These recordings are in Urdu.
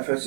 FSC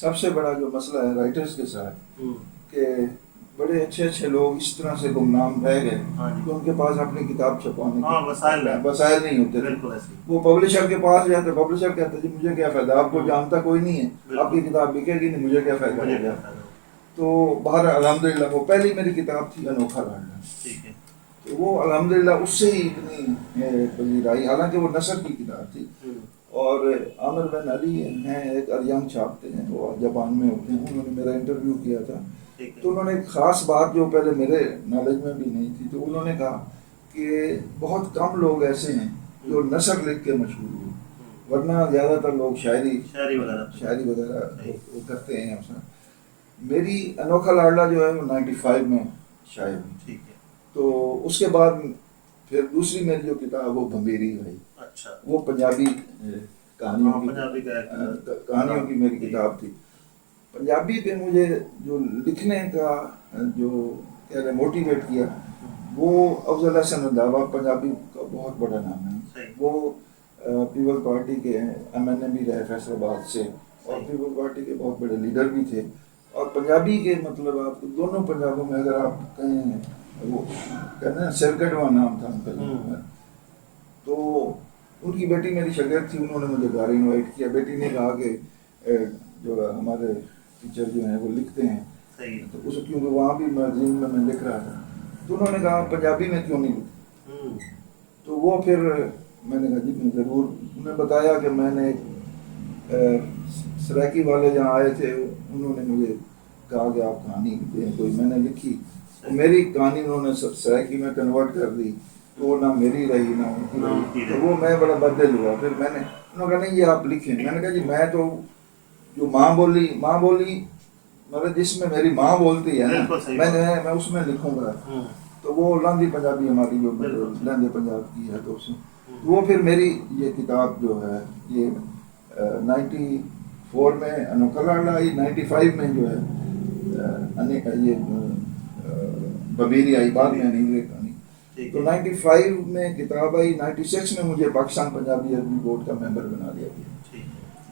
سب سے بڑا جو مسئلہ ہے رائٹرز کے ساتھ کہ بڑے اچھے اچھے لوگ اس طرح سے گمنام رہ گئے کہ ان کے پاس اپنی کتاب چھپانے کے وسائل نہیں ہوتے تھے. وہ پبلشر کے پاس جاتے, پبلشر کہتے جی مجھے کیا فائدہ, آپ کو جانتا کوئی نہیں ہے, آپ کی کتاب بکے گی نہیں, مجھے کیا فائدہ ہو گیا. تو باہر الحمدللہ وہ پہلی میری کتاب تھی انوکھا لاڈلا, تو وہ الحمدللہ اس سے ہی اتنی پذیر آئی, حالانکہ وہ نثر کی کتاب تھی. اور عامر بن علی ہیں ایک اریان چھاپتے ہیں, وہ جاپان میں ہوتے ہیں, انہوں نے میرا انٹرویو کیا تھا. تو انہوں نے ایک خاص بات جو پہلے میرے نالج میں بھی نہیں تھی, تو انہوں نے کہا کہ بہت کم لوگ ایسے ہیں جو نثر لکھ کے مشہور ہوئے, ورنہ زیادہ تر لوگ شاعری وغیرہ وہ کرتے ہیں. میری انوکھا لاڈلا جو ہے وہ 95 میں شائع ہوئی. تو اس کے بعد پھر دوسری میری جو کتاب وہ بھمبیری بھائی, وہ پنجابی کہانیوں کی میری کتاب تھی. پنجابی پہ مجھے جو لکھنے کا جو کہہ رہے موٹیویٹ کیا وہ افضل حسن رنداوا, پنجابی کا بہت بڑا نام ہے. وہ پیپلز پارٹی کے ایم این اے بھی رہے فیصل آباد سے, اور پیپلز پارٹی کے بہت بڑے لیڈر بھی تھے. اور پنجابی کے مطلب آپ دونوں پنجابوں میں اگر آپ کہیں وہ کہتے ہیں سرکٹوا نام تھا ان کا, تو ان کی بیٹی میری شاگرد تھی, انہوں نے مجھے گھر انوائٹ کیا. بیٹی نے کہا کہ جو ہمارے ٹیچر جو ہیں وہ لکھتے ہیں, تو اس کیونکہ وہاں بھی میگزین میں لکھ رہا تھا, تو انہوں نے کہا پنجابی میں کیوں نہیں لکھتے. تو وہ پھر میں نے کہا جی میں ضرور. انہوں نے بتایا کہ میں نے سرائکی والے جہاں آئے تھے انہوں نے مجھے کہا کہ آپ کہانی دیں کوئی, میں نے لکھی. میری کہانی انہوں نے سرائکی میں کنورٹ کر دی, تو وہ نہ میری رہی نہ ان کی رہی, تو وہ میں بڑا بدل ہوا. پھر میں نے انہوں نے کہا نہیں یہ آپ لکھیں. میں نے کہا جی میں تو جو ماں بولی مطلب جس میں میری ماں بولتی ہے نا میں اس میں لکھوں گا. تو وہ لاندھی پنجابی ہماری جو لہندے پنجاب کی ہے, تو اس میں وہ پھر میری یہ کتاب جو ہے یہ 94 میں انوکھا لاڈلا آئی, 95 میں جو ہے یہ بھمبیری آئی, بعد میں نہیں کہانی. تو 95 میں کتاب آئی. 96 میں مجھے پاکستان پنجابی ادبی بورڈ کا ممبر بنا دیا گیا,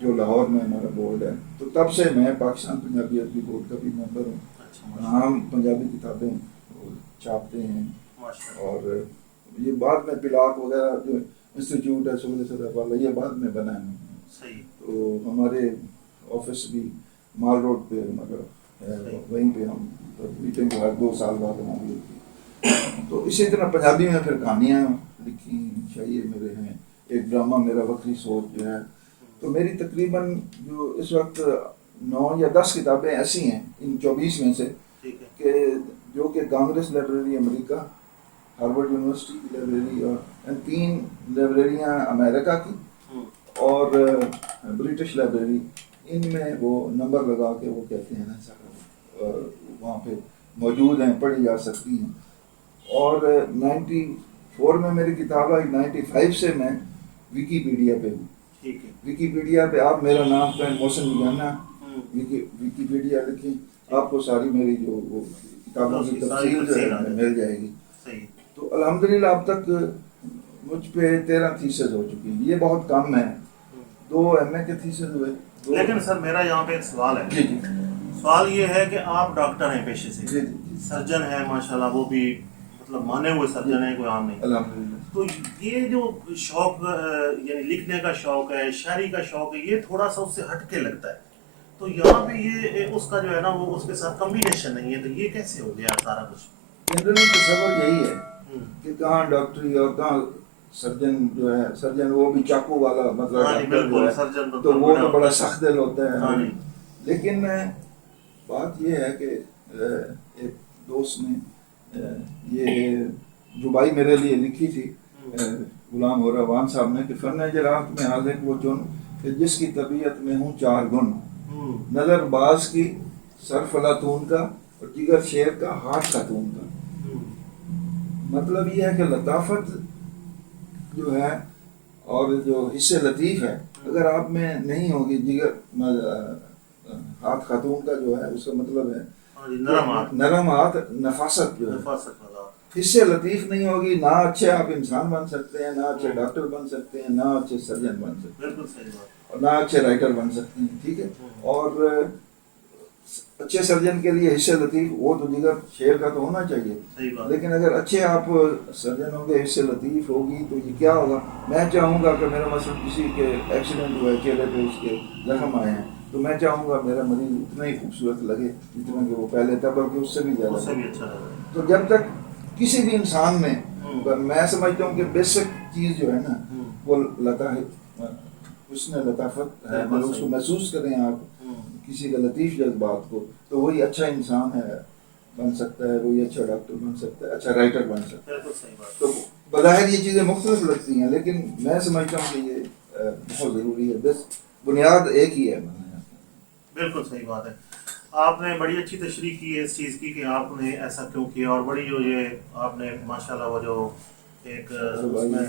جو لاہور میں ہمارا بورڈ ہے. تو تب سے میں پاکستان پنجابی ادبی بورڈ کا بھی ممبر ہوں. ہم پنجابی کتابیں چھاپتے ہیں, اور یہ بعد میں پلاک وغیرہ جو انسٹیٹیوٹ ہے سول صدف والا یہ بعد میں بنا ہے. تو ہمارے آفس بھی مال روڈ پہ مطلب وہیں پہ ہم میٹنگ ہر 2 سال بعد ہماری ہوتی ہے. تو اسی طرح پنجابی میں پھر کہانیاں لکھی, شاعر میرے ہیں, ایک ڈرامہ میرا وکری سوچ جو ہے. تو میری تقریباً جو اس وقت 9 یا 10 کتابیں ایسی ہیں ان 24 میں سے کہ جو کہ کانگریس لائبریری امریکہ, ہارورڈ یونیورسٹی کی لائبریری, اور 3 لائبریریاں امریکہ کی اور برٹش لائبریری, ان میں وہ نمبر لگا کے وہ کہتے ہیں نا وہاں پہ موجود ہیں, پڑھی جا سکتی ہیں. اور 94 میں میری کتاب آئی. 95 سے میں ویکیپیڈیا پہ ہوں. ویکیپیڈیا پہ آپ میرا نام کہیں محسن نگیانہ, ویکیپیڈیا لکھیں, آپ کو ساری میری جو وہ کتابوں کی تفصیل جو ہے مل جائے گی. تو الحمدللہ اب تک مجھ پہ 13 تھیسز ہو چکی ہیں. یہ بہت کم ہے, 2 ایم اے کے تھیسز ہوئے. لیکن سر میرا یہاں پہ ایک سوال ہے. جی سوال یہ ہے کہ آپ ڈاکٹر ہیں پیشے سے, سرجن ہیں ماشاءاللہ, وہ بھی مطلب مانے ہوئے سرجن ہیں, کوئی عام نہیں. الحمدللہ. تو یہ جو شوق یعنی لکھنے کا شوق ہے, شاعری کا شوق ہے, یہ تھوڑا سا اس سے ہٹ کے لگتا ہے. تو یہاں پہ یہ اس کا جو ہے نا وہ اس کے ساتھ کمبینیشن نہیں ہے, تو یہ کیسے ہو گیا سارا کچھ؟ جنرلی تصور یہی ہے کہ کہاں ڈاکٹری اور کہاں سرجن جو ہے, سرجن وہ بھی چاقو والا مطلب, تو وہ تو بڑا سخت دل ہوتا ہے. لیکن بات یہ ہے کہ ایک دوست نے یہ ربائی میرے لیے لکھی تھی, غلام ہوراوان صاحب نے, کہ فن جراحت میں حاضر وہ چن کہ جس کی طبیعت میں ہوں 4 گن, نظر باز کی, سر فلاطون کا, اور جگر شیر کا, ہاتھ خاتون کا. مطلب یہ ہے کہ لطافت جو ہے اور جو حصے لطیف ہے اگر آپ میں نہیں ہوگی, جگر ہاتھ خاتون کا جو ہے اس کا مطلب ہے نرم ہاتھ, نفاست جو ہے, حصے لطیف نہیں ہوگی, نہ اچھے آپ انسان بن سکتے ہیں, نہ اچھے ڈاکٹر بن سکتے ہیں, نہ اچھے سرجن بن سکتے ہیں. نہ اچھے رائٹر بن سکتے ہیں، ٹھیک ہے. اور اچھے سرجن کے لیے حصے لطیف وہ تو دیگر شعر کا تو ہونا چاہیے، صحیح بات. لیکن اگر اچھے آپ سرجن ہوں گے، حصے لطیف ہوگی، تو یہ کیا ہوگا. میں چاہوں گا کہ میرا مثلا کسی کے ایکسیڈنٹ ہوا ہے، چہرے پہ اس کے زخم آئے ہیں، تو میں چاہوں گا میرا مریض اتنا ہی خوبصورت لگے جتنا کہ وہ پہلے تھا، بلکہ اس سے بھی اس سے زیادہ. بھی اچھا لگا. تو جب تک کسی بھی انسان میں میں سمجھتا ہوں کہ بیسک چیز جو ہے نا وہ لطافت، حسن لطافت ہے، مطلب اس کو محسوس کریں آپ کسی کا لطیف جذبات کو، تو وہی اچھا انسان ہے، بن سکتا ہے، وہی اچھا ڈاکٹر بن سکتا ہے، اچھا رائٹر بن سکتا ہے. بالکل صحیح بات. تو بظاہر یہ چیزیں مختلف لگتی ہیں، لیکن میں سمجھتا ہوں کہ یہ بہت ضروری ہے، بس بنیاد ایک ہی ہے. بالکل صحیح بات ہے. آپ نے بڑی اچھی تشریح کی ہے اس چیز کی کہ آپ نے ایسا کیوں کیا، اور بڑی جو یہ آپ نے ماشاءاللہ وہ جو ایک اس میں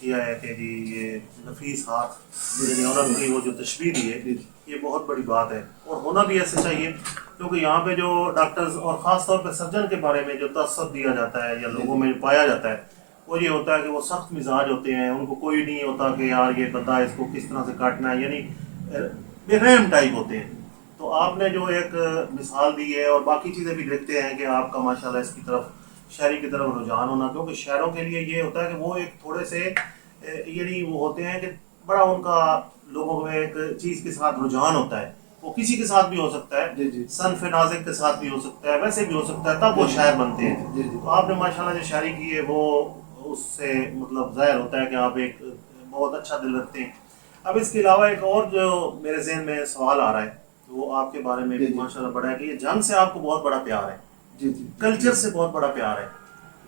کیا ہے کہ جی یہ نفیس ہاتھ یعنی عورت کی وہ جو تشبیہ دی ہے، یہ بہت بڑی بات ہے، اور ہونا بھی ایسے چاہیے. کیونکہ یہاں پہ جو ڈاکٹرز اور خاص طور پہ سرجن کے بارے میں جو تعصب دیا جاتا ہے یا لوگوں میں پایا جاتا ہے، وہ یہ ہوتا ہے کہ وہ سخت مزاج ہوتے ہیں، ان کو کوئی نہیں ہوتا کہ یار یہ بندہ اس کو کس طرح سے کاٹنا ہے، یعنی بے رحم ٹائپ ہوتے ہیں. تو آپ نے جو ایک مثال دی ہے، اور باقی چیزیں بھی دیکھتے ہیں کہ آپ کا ماشاءاللہ اس کی طرف شاعری کی طرف رجحان ہونا، کیونکہ شاعروں کے لیے یہ ہوتا ہے کہ وہ ایک تھوڑے سے یعنی وہ ہوتے ہیں کہ بڑا ان کا لوگوں میں ایک چیز کے ساتھ رجحان ہوتا ہے. وہ کسی کے ساتھ بھی ہو سکتا ہے، صنف نازک کے ساتھ بھی ہو سکتا ہے، ویسے بھی ہو سکتا ہے، تب وہ شاعر بنتے ہیں. تو آپ نے ماشاءاللہ جو شاعری کی ہے وہ اس سے مطلب ظاہر ہوتا ہے کہ آپ ایک بہت اچھا دل رکھتے ہیں. اب اس کے علاوہ ایک اور جو میرے ذہن میں سوال آ رہا ہے وہ آپ کے بارے میں ماشاءاللہ بڑا ہے کہ یہ جنگ سے آپ کو بہت بڑا پیار ہے، کلچر سے بہت بڑا پیار ہے.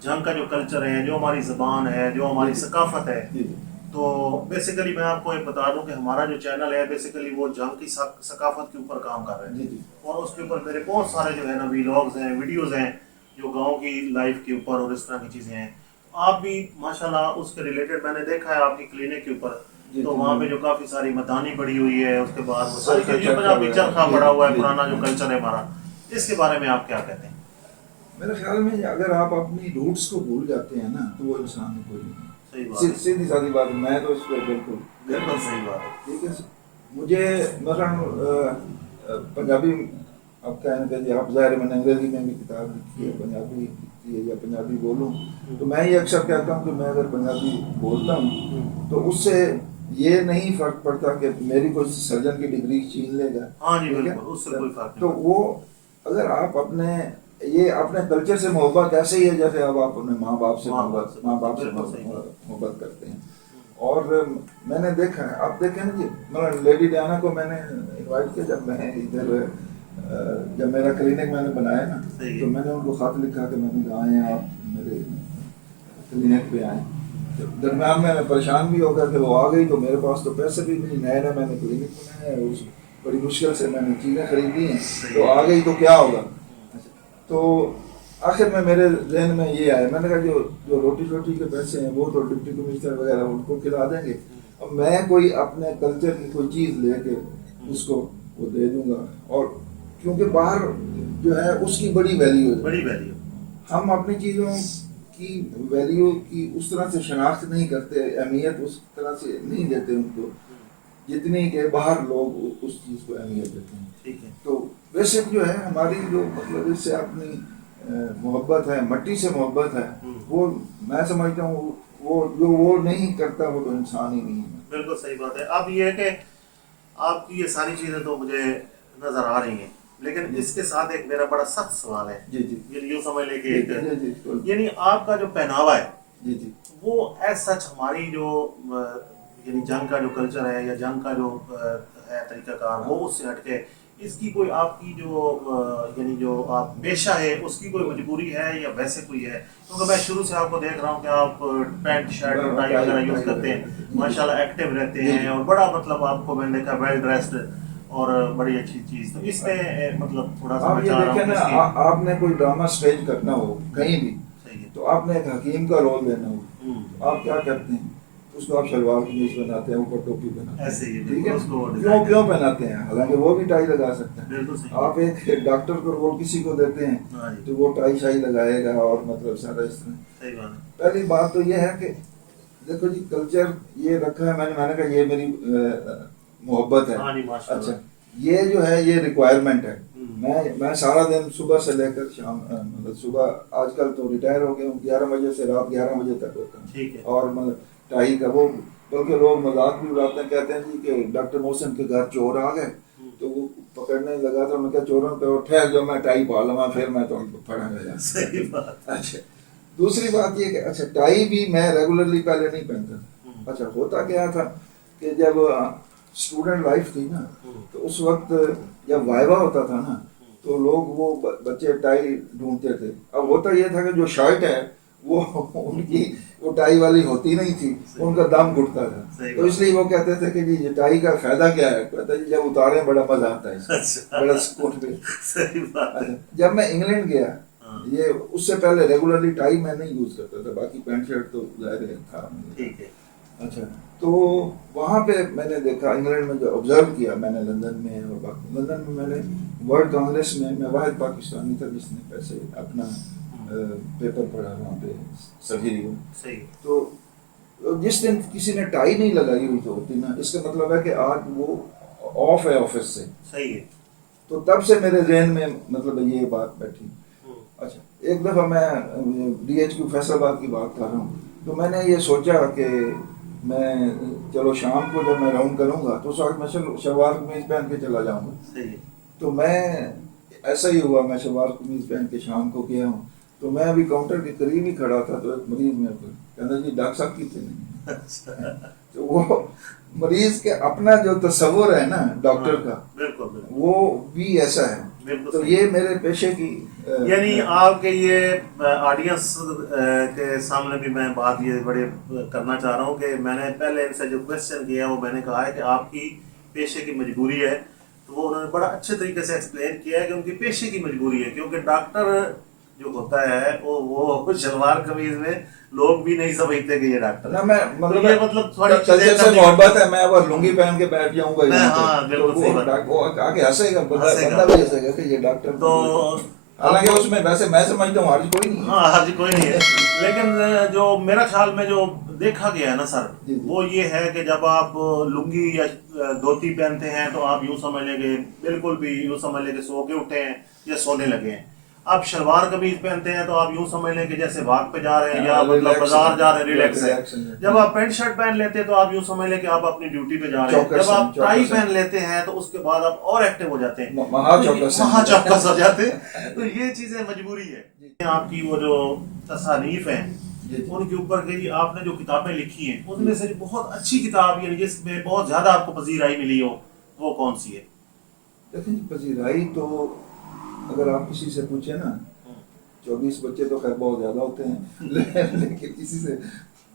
جنگ کا جو کلچر ہے، جو ہماری زبان ہے، جو ہماری ثقافت ہے. تو بیسیکلی میں آپ کو ایک بتا دوں کہ ہمارا جو چینل ہے بیسیکلی وہ جنگ کی ثقافت کے اوپر کام کر رہے ہیں، اور اس کے اوپر میرے بہت سارے جو ہے نا ویلاگز ہیں، ویڈیوز ہیں جو گاؤں کی لائف کے اوپر اور اس طرح کی چیزیں ہیں. آپ بھی ماشاءاللہ اس کے ریلیٹڈ میں نے دیکھا ہے آپ کی کلینک کے اوپر، تو وہاں پہ جو کافی ساری مدانی پڑی ہوئی ہے، اس کے بعد وہ ساری چیزیں پنجابی چرخہ پڑا ہوا ہے، پرانا جو کلچر ہے ہمارا، اس کے بارے میں آپ کیا کہتے ہیں؟ میرے خیال میں اگر آپ اپنی روٹس کو بھول جاتے ہیں نا تو وہ انسان کوئی صحیح بات نہیں. ہے. سیدھی سادھی بات، میں تو اس پہ بالکل صحیح بات ہے. ٹھیک ہے. مجھے مثلاً پنجابی آپ کہیں کہ آپ ظاہر میں نے انگریزی میں بھی کتاب لکھی ہے، پنجابی لکھی ہے یا پنجابی بولوں، تو میں یہ اکثر کہتا ہوں کہ میں اگر پنجابی بولتا ہوں تو اس سے یہ نہیں فرق پڑتا کہ میری کوئی سرجن کی ڈگری چھین لے گا. ہاں جی بالکل، اس سے کوئی فرق نہیں. تو وہ اگر آپ اپنے کلچر سے محبت ایسے ہی ہے جیسے اب آپ اپنے ماں باپ سے محبت کرتے ہیں. اور میں نے دیکھا ہے، آپ دیکھیں نا جی، مطلب لیڈی ڈیانا کو میں نے انوائٹ کیا جب میں ادھر جب میرا کلینک میں نے بنایا نا، تو میں نے ان کو خط لکھا کہ میں نے کہا آئیں آپ میرے کلینک پہ آئیں. درمیان میں پریشان بھی ہو گیا کہ وہ آ گئی، تو میرے پاس تو پیسے بھی نہیں، نئے میں نے کلینک بنایا ہے، اس بڑی مشکل سے میں نے چیزیں خریدی ہیں، تو آ گئی تو کیا ہوگا. تو آخر میں میرے ذہن میں یہ آیا، میں نے کہا جو روٹی شوٹی کے پیسے ہیں وہ تو ڈپٹی کمشنر وغیرہ ان کو کھلا دیں گے، اب میں کوئی اپنے کلچر کی کوئی چیز لے کے اس کو وہ دے دوں گا. اور کیونکہ باہر جو ہے اس کی بڑی ویلیو ہے، ہم اپنی چیزوں کی ویلیو کی اس طرح سے شناخت نہیں کرتے، اہمیت اس طرح سے نہیں دیتے ان کو جتنی کہ باہر لوگ اس چیز کو اہمیت دیتے ہیں. تو ویسے جو ہے ہماری جو مطلب اس سے اپنی محبت ہے، مٹی سے محبت ہے، وہ میں سمجھتا ہوں وہ نہیں کرتا وہ تو انسان ہی نہیں ہے. بالکل صحیح بات ہے. اب یہ ہے کہ آپ کی یہ ساری چیزیں تو مجھے نظر آ رہی ہیں، لیکن اس کے ساتھ ایک میرا بڑا سخت سوال ہے. یعنی یوں سمجھ لیں کہ یعنی آپ کا جو پہناوا ہے وہ ایز سچ ہماری جو یعنی جنگ کا جو کلچر ہے یا جنگ کا جو ہے طریقہ کار، وہ اس سے ہٹ کے اس کی کوئی آپ کی جو یعنی جو آپ پیشہ ہے اس کی کوئی مجبوری ہے یا ویسے کوئی ہے؟ کیونکہ میں شروع سے آپ کو دیکھ رہا ہوں کہ آپ پینٹ شرٹ اور ٹائی وغیرہ یوز کرتے ہیں، ماشاءاللہ ایکٹیو رہتے ہیں، اور بڑا مطلب آپ کو میں نے دیکھا ویل ڈریسڈ اور بڑی اچھی چیز. تو اس میں مطلب تھوڑا سا آپ یہ دیکھیں نا، آپ نے کوئی ڈرامہ اسٹیج کرنا ہو کہیں بھی، تو آپ نے ایک حکیم کا رول لینا ہو، آپ کیا کرتے ہیں؟ اس کو آپ شلوار قمیض بناتے ہیں، اوپر ٹوپی بناتے ہیں، ایسے ہی ٹھیک ہے. کیوں پہناتے ہیں؟ حالانکہ وہ بھی ٹائی لگا سکتے ہیں. آپ ایک ڈاکٹر کو رول کسی کو دیتے ہیں تو وہ ٹائی شائی لگائے گا اور مطلب سارا اس طرح. پہلی بات تو یہ ہے کہ دیکھو جی، کلچر یہ رکھا ہے، میں نے کہا یہ میری محبت ہے. ہاں جی ماشاء اچھا اللہ. یہ جو ہے یہ ریکوائرمنٹ ہے. میں سارا دن صبح سے لے کر شام مطلب صبح آج کل تو ریٹائر ہو گیا ہوں 11 بجے سے رات 11 بجے تک ہوتا ہوں. ٹھیک ہے. اور مطلب ٹائی کا وہ بلکہ لوگ مذاق بھی اڑاتے ہیں, کہتے ہیں جی کہ ڈاکٹر محسن کے گھر چور آ گئے تو وہ پکڑنے لگا تو انہوں نے کہا چوروں پہ ٹھہر جو میں ٹائی پا لوں پھر میں تو ان کو پڑھا گیا. صحیح بات. اچھا دوسری بات یہ کہ اچھا ٹائی بھی میں ریگولرلی پہلے نہیں پہنتا تھا. اچھا ہوتا کیا تھا کہ جب اسٹوڈنٹ لائف تھی نا تو اس وقت جب وائوا ہوتا تھا نا تو لوگ وہ بچے ٹائی ڈھونڈتے تھے. اب ہوتا یہ تھا کہ جو شرٹ ہے وہ ان کی وہ ٹائی والی ہوتی نہیں تھی, ان کا دم گھٹتا تھا. تو اس لیے وہ کہتے تھے کہ جی یہ ٹائی کا فائدہ کیا ہے, کہتا ہے جی جب اتارے بڑا مزہ آتا ہے, بڑا سکون ملتا ہے. جب میں انگلینڈ گیا یہ اس سے پہلے ریگولرلی ٹائی میں نہیں یوز کرتا تھا, باقی پینٹ شرٹ تو ظاہر تھا. ٹھیک ہے. اچھا تو وہاں پہ میں نے دیکھا انگلینڈ میں جو آبزرو کیا میں نے لندن میں اور باقی لندن میں میں نے ورلڈ کانگریس میں واحد پاکستانی تھا جس نے پیسے اپنا پیپر پڑھا وہاں پہ سرجری میں. صحیح. تو جس دن کسی نے ٹائی نہیں لگائی ہوئی تو ہوتی نا, اس کا مطلب ہے کہ آج وہ آف ہے آفس سے. صحیح ہے. تو تب سے میرے ذہن میں مطلب یہ بات بیٹھی. اچھا ایک دفعہ میں ڈی ایچ کیو فیصل آباد کی بات کر رہا ہوں تو میں نے یہ سوچا کہ میں چلو شام کو جب میں راؤنڈ کروں گا تو اس وقت میں شلوار قمیض پہن کے چلا جاؤں گا. صحیح. تو میں ایسا ہی ہوا, میں شلوار قمیض پہن کے شام کو گیا ہوں تو میں ابھی کاؤنٹر کے قریب ہی کھڑا تھا تو ایک مریض میرے کو کہنا جی ڈاکٹر صاحب کی تھے نہیں. تو وہ مریض کے اپنا جو تصور ہے نا ڈاکٹر کا وہ بھی ایسا ہے. تو یہ میرے پیشے کی یعنی آپ کے یہ آڈینس کے سامنے بھی میں بات یہ بڑے کرنا چاہ رہا ہوں کہ میں نے پہلے ان سے جو کوشچن کیا وہ میں نے کہا ہے کہ آپ کی پیشے کی مجبوری ہے, تو وہ انہوں نے بڑا اچھے طریقے سے ایکسپلین کیا ہے کہ ان کی پیشے کی مجبوری ہے, کیونکہ ڈاکٹر جو ہوتا ہے وہ شلوار قمیض میں لوگ بھی نہیں سمجھتے کہ یہ ڈاکٹر ہے. میں مطلب تھوڑی کلچر سے محبت ہے, میں اگر لنگی پہن کے بیٹھ جاؤں گا ہاں بالکل صحیح بات. وہ آگے ہنسے گا, بندہ بھی ہنسے گا کہ یہ ڈاکٹر. تو حالانکہ اس میں ویسے میں سمجھتا ہوں حرج کوئی نہیں ہے. ہاں حرج کوئی نہیں ہے, لیکن جو میرا خیال میں جو دیکھا گیا ہے نا سر وہ یہ ہے کہ جب آپ لنگی یا دھوتی پہنتے ہیں تو آپ یوں سمجھ لیں گے بالکل بھی یوں سمجھ لیں کہ سو کے اٹھے ہیں یا سونے لگے ہیں. آپ شلوار قمیض پہنتے ہیں تو آپ یوں سمجھ لیں کہ جیسے واک پہ جا رہے ہیں یا مطلب بازار جا رہے ہیں, ریلیکس ہے. جب آپ پینٹ شرٹ پہن لیتے ہیں تو آپ یوں سمجھ لیں کہ آپ اپنی ڈیوٹی پہ جا رہے ہیں. جب آپ ٹائی پہن لیتے ہیں تو اس کے بعد آپ اور ایکٹیو ہو جاتے ہیں, مہا چوکس ہو جاتے ہیں. تو یہ چیزیں مجبوری ہے. آپ کی وہ جو تصانیف ہیں ان کے اوپر کہ آپ نے جو کتابیں لکھی ہیں ان میں سے بہت اچھی کتاب یعنی جس میں بہت زیادہ آپ کو پذیرائی ملی ہو وہ کون سی ہے؟ دیکھیں پذیرائی تو اگر آپ کسی سے پوچھیں نا 24 بچے تو خیر بہت زیادہ ہوتے ہیں لیکن کسی سے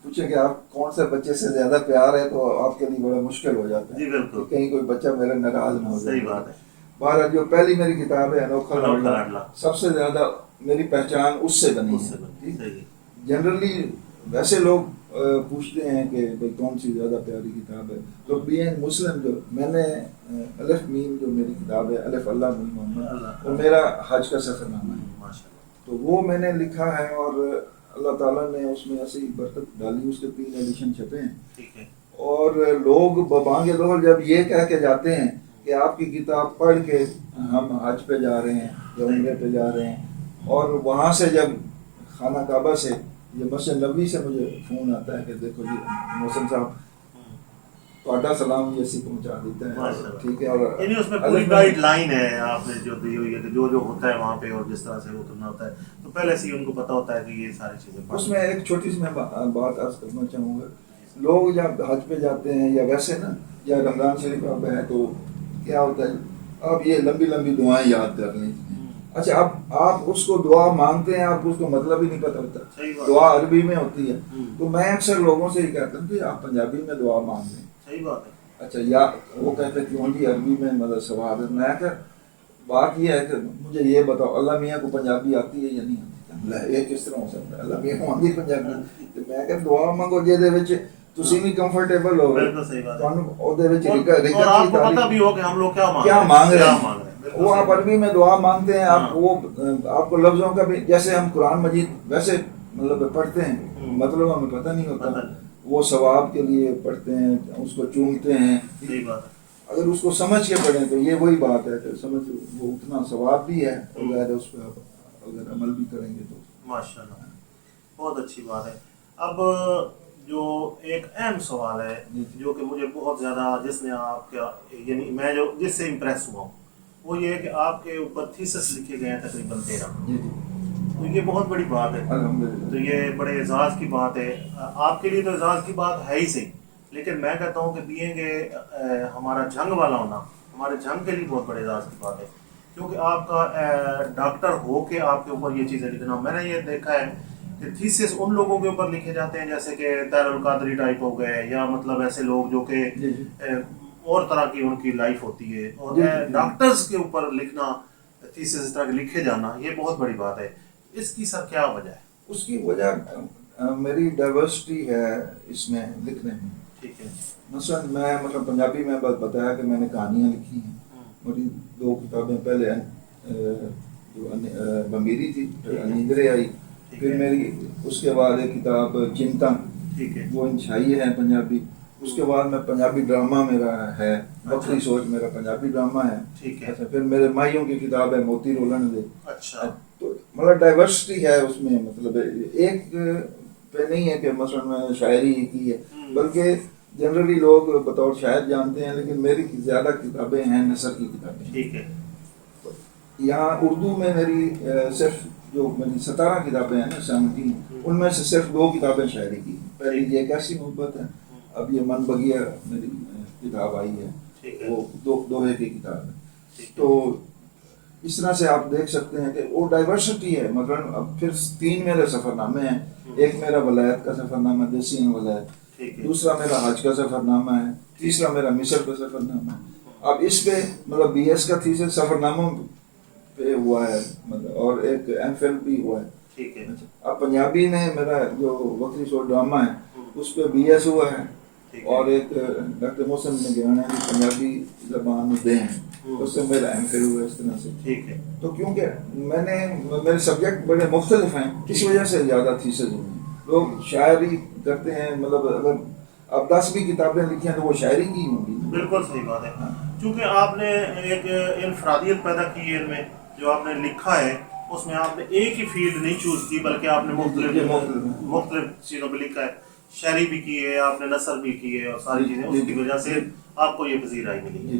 پوچھیں کہ آپ کون سے بچے سے زیادہ پیار ہے تو آپ کے لیے بڑا مشکل ہو جاتا ہے. جی بالکل. کہیں کوئی بچہ میرا ناراض نہ ہو جائے. صحیح بات ہے. بہرحال جو پہلی میری کتاب ہے انوکھا لاڈلا سب سے زیادہ میری پہچان اس سے بنی ہے. جنرلی ویسے لوگ پوچھتے ہیں کہ بھائی کون سی زیادہ پیاری کتاب ہے تو بینگ مسلم جو میں نے الف میم جو میری کتاب ہے الف اللہ میم محمد وہ میرا حج کا سفر نامہ ہے. تو وہ میں نے لکھا ہے اور اللہ تعالیٰ نے اس میں ایسی برکت ڈالی, اس کے 3 ایڈیشن چھپے ہیں. اور لوگ ببانگ ظہر جب یہ کہہ کے جاتے ہیں کہ آپ کی کتاب پڑھ کے ہم حج پہ جا رہے ہیں یا عمرے پہ جا رہے ہیں, اور وہاں سے جب خانہ کعبہ سے یہ مسجد نبوی سے مجھے فون آتا ہے کہ دیکھو جی محسن صاحب تہاڈا سلام یہ پہنچا دیتا ہے. ٹھیک ہے. اور یعنی اس میں پوری گائیڈ لائن ہے آپ نے جو دی ہوئی ہے کہ جو ہوتا ہے وہاں پہ اور جس طرح سے وہ کرنا ہوتا ہے تو پہلے سے ہی ان کو پتہ ہوتا ہے کہ یہ ساری چیزیں. اس میں ایک چھوٹی سی میں بات عرض کرنا چاہوں گا. لوگ جب حج پہ جاتے ہیں یا ویسے نا یا رمضان شریف آپ ہے تو کیا ہوتا ہے آپ یہ لمبی لمبی دعائیں یاد کر لیں. اچھا آپ اس کو دعا مانگتے ہیں, آپ کو اس کو مطلب ہی نہیں پتہ ہوتا. دعا عربی میں ہوتی ہے تو میں اکثر لوگوں سے ہی کہتا ہوں کہ آپ پنجابی میں دعا مانگ لیں. صحیح بات ہے. اچھا یا وہ کہتے ہیں کیوں جی عربی میں مطلب ثواب ہے. میں کہ بات یہ ہے کہ مجھے یہ بتاؤ اللہ میاں کو پنجابی آتی ہے یا نہیں آتی؟ یہ کس طرح ہو سکتا ہے اللہ میاں کو آتی پنجابی؟ تو میں کہ دعا مانگو جہدے وچ تسی بھی کمفرٹیبل ہو تانوں اودے وچ اور آپ کو پتہ بھی ہو کہ ہم لوگ کیا مانگ رہے ہیں. وہ آپ عربی میں دعا مانگتے ہیں, آپ وہ آپ کو لفظوں کا بھی جیسے ہم قرآن مجید ویسے مطلب پڑھتے ہیں مطلب ہمیں پتہ نہیں ہوتا, وہ ثواب کے لیے پڑھتے ہیں اس کو چومتے ہیں. اگر اس کو سمجھ کے پڑھیں تو یہ وہی بات ہے کہ سمجھ وہ اتنا ثواب بھی ہے اور ظاہر ہے اس پہ آپ اگر عمل بھی کریں گے تو ماشاء اللہ بہت اچھی بات ہے. اب جو ایک اہم سوال ہے جو کہ مجھے بہت زیادہ جس نے آپ کا یعنی میں جو جس سے امپریس ہوا ہوں وہ یہ ہے کہ آپ کے اوپر تھیسس لکھے گئے ہیں تقریباً 13. جی تو یہ بہت بڑی بات ہے. الحمدللہ. تو یہ بڑے اعزاز کی بات ہے. آپ کے لیے تو اعزاز کی بات ہے ہی صحیح, لیکن میں کہتا ہوں کہ بینگ ہمارا جنگ والا ہونا ہمارے جنگ کے لیے بہت بڑے اعزاز کی بات ہے, کیونکہ آپ کا ڈاکٹر ہو کے آپ کے اوپر یہ چیزیں لکھنا. میں نے یہ دیکھا ہے کہ تھیسس ان لوگوں کے اوپر لکھے جاتے ہیں جیسے کہ طاہر القادری ٹائپ ہو گئے, یا مطلب ایسے لوگ جو کہ اور طرح کی ان کی لائف ہوتی ہے, اور ڈاکٹرز کے اوپر لکھنا تھیسس اس طرح کے لکھے جانا یہ بہت بڑی بات ہے. اس کی سر کیا وجہ ہے؟ اس کی وجہ میری ڈائیورسٹی ہے اس میں لکھنے میں. ٹھیک ہے. مثلا میں مطلب پنجابی میں بتایا کہ میں نے کہانیاں لکھی ہیں. میری 2 کتابیں پہلے جو بمیری تھی, پھر نیندرے آئی, پھر میری اس کے بعد ایک کتاب چنتا, وہ انشائی ہے پنجابی. اس کے بعد میں پنجابی ڈرامہ میرا ہے, بکری سوچ میرا پنجابی ڈرامہ ہے. اچھا, پھر میرے مائیوں کی کتاب ہے موتی رولن دے. اچھا, تو مطلب ڈائیورسٹی ہے اس میں, مطلب ایک پہ نہیں ہے کہ مثلا میں شاعری کی ہے, بلکہ جنرلی لوگ بطور شاعر جانتے ہیں, لیکن میری زیادہ کتابیں ہیں نثر کی کتابیں. ٹھیک ہے. یہاں اردو میں میری صرف جو میری 17 کتابیں ہیں نا 17, ان میں سے صرف 2 کتابیں شاعری کی. پہلی یہ کیسی محبت ہے, اب یہ من بگیا میری کتاب آئی ہے, وہ دوہے کی کتاب ہے. تو اس طرح سے آپ دیکھ سکتے ہیں کہ وہ ڈائیورسٹی ہے. مثلا اب پھر 3 میرے سفر نامے ہیں. ایک میرا ولایت کا سفر نامہ دیسی ولایت, دوسرا میرا حج کا سفر نامہ ہے, تیسرا میرا مصر کا سفر نامہ ہے. اب اس پہ مطلب بی ایس کا تھیسس سفر ناموں پہ ہوا ہے, مطلب اور ایک ایم فل بھی ہوا ہے. ٹھیک ہے. اب پنجابی میں میرا جو بکری سوچ ڈرامہ ہے اس پہ بی ایس ہوا ہے, اور ایک ڈاکٹر محسن نگیانا کی پنجابی زبان میں دیں ہیں, اس سے میرا ایم فل ہوا ہے. اس طرح سے ٹھیک ہے. تو کیونکہ میرے سبجیکٹ بڑے مختلف ہیں, اس وجہ سے زیادہ تھیسس ہوئی ہیں. لوگ شاعری کرتے ہیں, مطلب اگر آپ 10 بھی کتابیں لکھی ہیں تو وہ شاعری کی ہوں گی. بالکل صحیح بات ہے. چونکہ آپ نے ایک انفرادیت پیدا کی ہے ان میں, جو آپ نے لکھا ہے اس میں آپ نے ایک ہی فیلڈ نہیں چوز کی بلکہ آپ نے مختلف چیزوں پہ لکھا ہے. شاعری بھی کی ہے آپ نے, نثر بھی کی ہے, اور ساری چیزیں اس کی وجہ سے آپ کو یہ پذیرائی ملی ہے.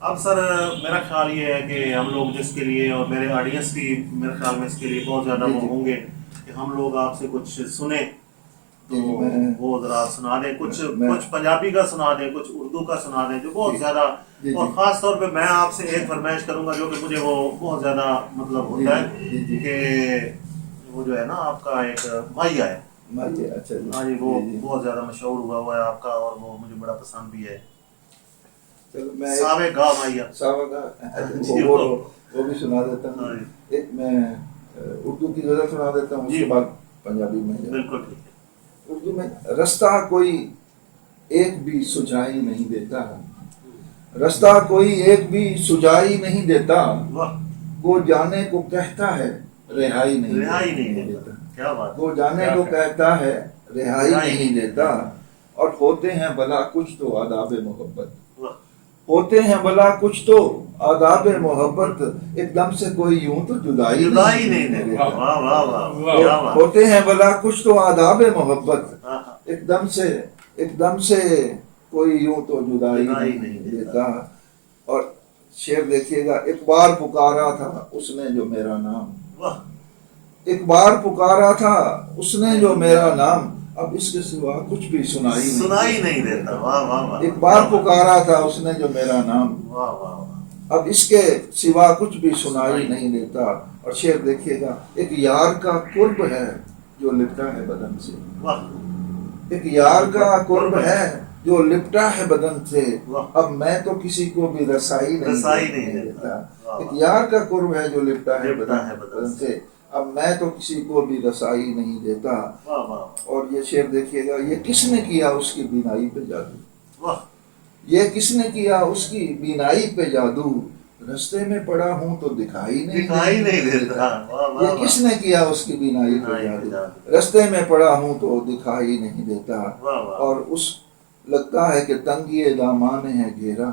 اب سر میرا خیال یہ ہے کہ ہم لوگ جس کے لیے, اور میرے آڈینس بھی میرے خیال میں اس کے لیے بہت زیادہ وہ ہوں گے کہ ہم لوگ آپ سے کچھ سنیں, تو وہ ذرا سنا دیں. کچھ پنجابی کا سنا دیں, کچھ اردو کا سنا دیں, جو بہت زیادہ, اور خاص طور پہ میں آپ سے ایک فرمائش کروں گا جو کہ مجھے وہ بہت زیادہ مطلب ہوتا ہے کہ وہ جو ہے نا آپ کا ایک مائیا ہے. ہاں جی, وہ بہت زیادہ مشہور ہوا ہے آپ کا, اور وہ مجھے بڑا پسند بھی ہے. ساوے گا مائیا, وہ بھی سنا دیتا ہوں. ایک میں اردو کی غزل سنا دیتا ہوں, اس کے بعد پنجابی میں. بالکل ٹھیک ہے. اردو میں رستہ کوئی ایک بھی سجائی نہیں دیتا, رستہ کوئی ایک بھی سجائی نہیں دیتا, وہ جانے کو کہتا ہے رہائی نہیں دیتا. کیا بات, وہ جانے کو کہتا ہے رہائی نہیں دیتا. اور ہوتے ہیں بلا کچھ تو آداب محبت, ہوتے ہیں بلا کچھ تو آداب محبت, ایک دم سے کوئی یوں تو جدائی نہیں دیتا. ہوتے ہیں بلا کچھ تو آداب محبت, ایک دم سے کوئی یوں تو جدائی نہیں دیتا. اور شعر دیکھیے گا, ایک بار پکارا تھا اس نے جو میرا نام, ایک بار پکارا تھا اس نے جو میرا نام, اب اس کے سوا کچھ بھی سنائی نہیں دیتا. ایک بار پکارا تھا اس نے جو میرا نام, اب اس کے سوا کچھ بھی سنائی نہیں دیتا. اور شعر دیکھیے گا, ایک یار کا قرب ہے جو لپٹا ہے بدن سے, ایک یار کا قرب ہے جو لپٹا ہے بدن سے, اب میں تو کسی کو بھی رسائی نہیں دیتا. ایک یار کا قرب ہے جو لپٹا ہے بدن سے, اب میں تو کسی کو بھی رسائی نہیں دیتا. اور یہ شعر دیکھیے گا, یہ کس نے کیا اس کی بینائی پہ جادو, یہ کس نے کیا اس کی بینائی پہ جادو, رستے میں پڑا ہوں تو دکھائی نہیں دیتا. یہ کس نے کیا اس کی بینائی پہ جادو, رستے میں پڑا ہوں تو دکھائی نہیں دیتا. اور اس لگتا ہے کہ تنگی دامان ہے گھیرا,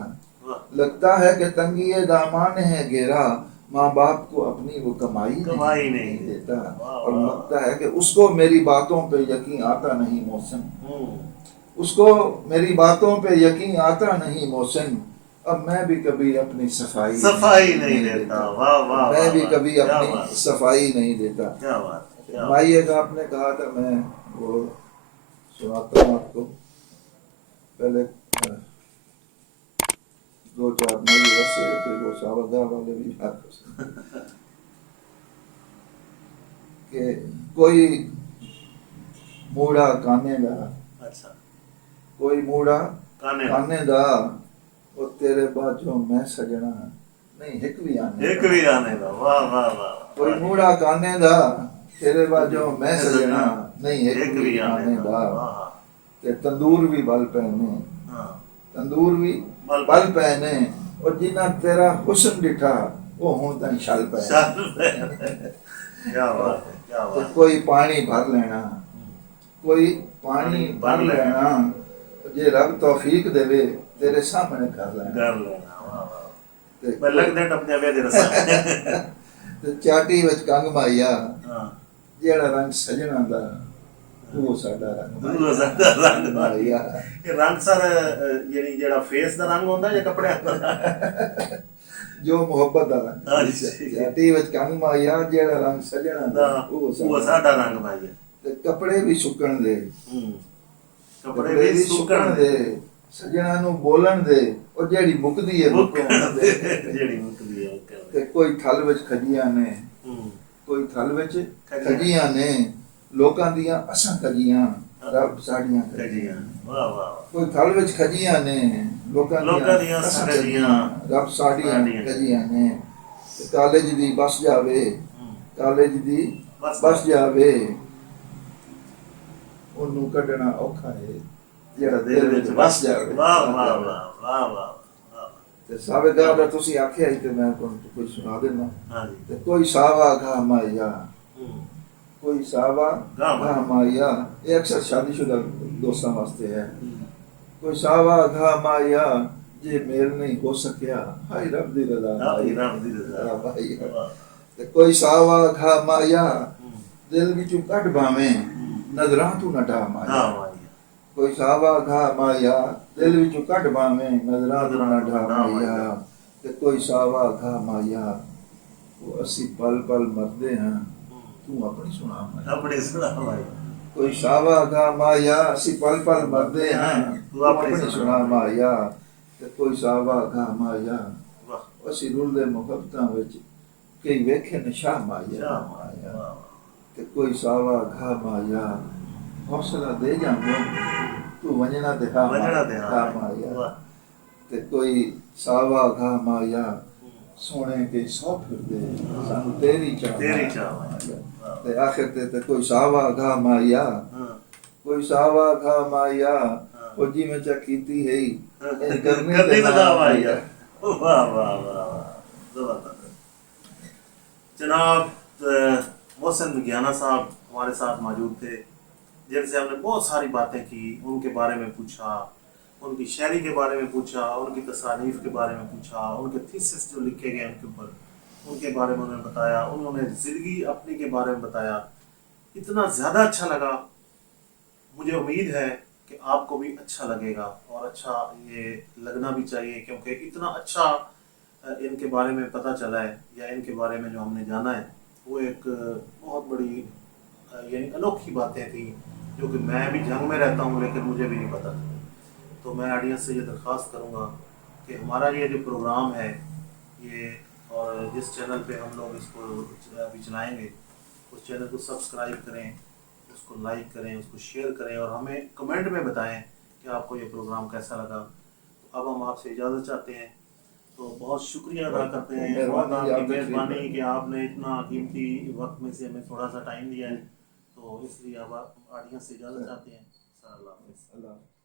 لگتا ہے کہ تنگی دامان ہے گھیرا، ماں باپ کو اپنی وہ کمائی نہیں دیتا، اور لگتا ہے کہ اس کو میری باتوں پہ یقین آتا نہیں محسن، اس کو میری باتوں پہ یقین آتا نہیں محسن، اب میں بھی کبھی اپنی صفائی نہیں دیتا، میں بھی کبھی اپنی صفائی نہیں دیتا۔ مائیے کا آپ نے کہا تھا، میں وہ سناتا ہوں آپ کو۔ پہلے دو چار مائی ویسے پھر وہ ساودھا والے بھی یاد کر سکتے کہ کوئی موڑا کانے دا، اچھا، کوئی موڑا کانے دا، وہ تیرے باجوں میں سجنا نہیں ہک بھی آنے دا، واہ واہ واہ، کوئی موڑا کانے دا، تیرے باجوں میں سجنا نہیں ہک بھی آنے دا، تے تندور بھی بل پہنے، تندور بھی بل پہنے، اور جنہ تیرا حسن ڈٹھا وہ ہوں تن شل پہنے، کوئی پانی بھر لینا، کوئی پانی بھر لینا، جے رب توفیق دے تیرے سامنے کر لینا، چاٹی وچ کنگ مائیا جیڑا رنگ سجنا دا وہ ساڈا رنگ مائیا۔ رنگ سر یعنی جیڑا فیس دا رنگ ہوندا یا کپڑے جو محبت دا رنگ، چاٹی وچ کنگ مائیا جیڑا رنگ سجنا دا وہ ساڈا رنگ مائیا، تے کپڑے بھی سکن دے، کپڑے بھی سکن دے، سجنا نو بولن دے، اور جیڑی مکدی ہے مکن دے، جیڑی مکدی ہے تے کوئی تھل وچ کھجیاں نے، کوئی تھل وچ کھجیاں نے، لوکاں دیاں اساں کھجیاں رب ساڈیاں کھجیاں، کوئی تھل وچ کھجیاں نے، لوکاں دیاں اساں کھجیاں رب ساڈیاں کھجیاں نے، کالج دی بس جاوے، کالج دی بس جاوے، انہوں کڈنا اوکھا ہے جیڑا دل وچ بس جاوے۔ واہ واہ واہ واہ، تے ساوے گاہ دا تسی آکھیا ہی تے میں کوئی سنا دینا۔ تے کوئی ساوا گاہ مائیا، کوئی ساوا گاہ مائیا، یہ اکثر شادی شدہ دوستاں واسطے ہے۔ کوئی ساوا گاہ مائیا جے میل نہیں ہو سکیا، ہائی رب دی رضا مائیا، تے کوئی ساوا گاہ مائیا دل وچوں کڈ باویں نظراں تو نہ ڈا مائیا، کوئی ساوا گاہ مائیا دل وچوں کڈ باویں نظراں تو نہ ڈا مائیا، تے کوئی ساوا گاہ مائیا وہ اسی پل پل مردے ہیں تو اپنی سنا مائیا، کوئی ساوا گاہ مائیا اسی پل پل مردے ہیں تو اپنی سنا مائیا، تے کوئی ساوا گاہ مائیا اسی رلدے محبتاں وچ کئی ویکھے نشاہ مائیا، تے کوئی ساوا گاہ مائیا حوصلہ دے جاندے تو ونجنا تے ہاں مائیا، تے کوئی ساوا گاہ مائیا سونے کے سو پھر دے سانو تیری چاہ، تے آخر تے کوئی ساوا گاہ مائیا، کوئی ساوا گاہ مائیا او جی میں چا کیتی ہے کرنے تے نہ مائیا۔ واہ واہ واہ، جناب محسن نگیانہ صاحب ہمارے ساتھ موجود تھے، جن سے ہم نے بہت ساری باتیں کی، ان کے بارے میں پوچھا، ان کی شاعری کے بارے میں پوچھا، ان کی تصانیف کے بارے میں پوچھا، ان کے تھیسس جو لکھے گئے ان کے اوپر ان کے بارے میں انہوں نے بتایا، انہوں نے زندگی اپنی کے بارے میں بتایا، اتنا زیادہ اچھا لگا۔ مجھے امید ہے کہ آپ کو بھی اچھا لگے گا، اور اچھا یہ لگنا بھی چاہیے، کیونکہ اتنا اچھا ان کے بارے میں پتہ چلا ہے، یا ان کے بارے میں جو ہم نے جانا ہے وہ ایک بہت بڑی یعنی انوکھی باتیں تھیں، جو کہ میں بھی جنگ میں رہتا ہوں لیکن مجھے بھی نہیں پتہ تھا۔ تو میں آڈینس سے یہ درخواست کروں گا کہ ہمارا یہ جو پروگرام ہے یہ، اور جس چینل پہ ہم لوگ اس کو ابھی چلائیں گے، اس چینل کو سبسکرائب کریں، اس کو لائک کریں، اس کو شیئر کریں، اور ہمیں کمنٹ میں بتائیں کہ آپ کو یہ پروگرام کیسا لگا۔ اب ہم آپ سے اجازت چاہتے ہیں، تو بہت شکریہ ادا کرتے ہیں، بہت آپ کی مہربانی کہ آپ نے اتنا قیمتی وقت میں سے ہمیں تھوڑا سا ٹائم دیا ہے، تو اس لیے اب آپ آڈینس سے اجازت چاہتے ہیں۔ اللہ حافظ۔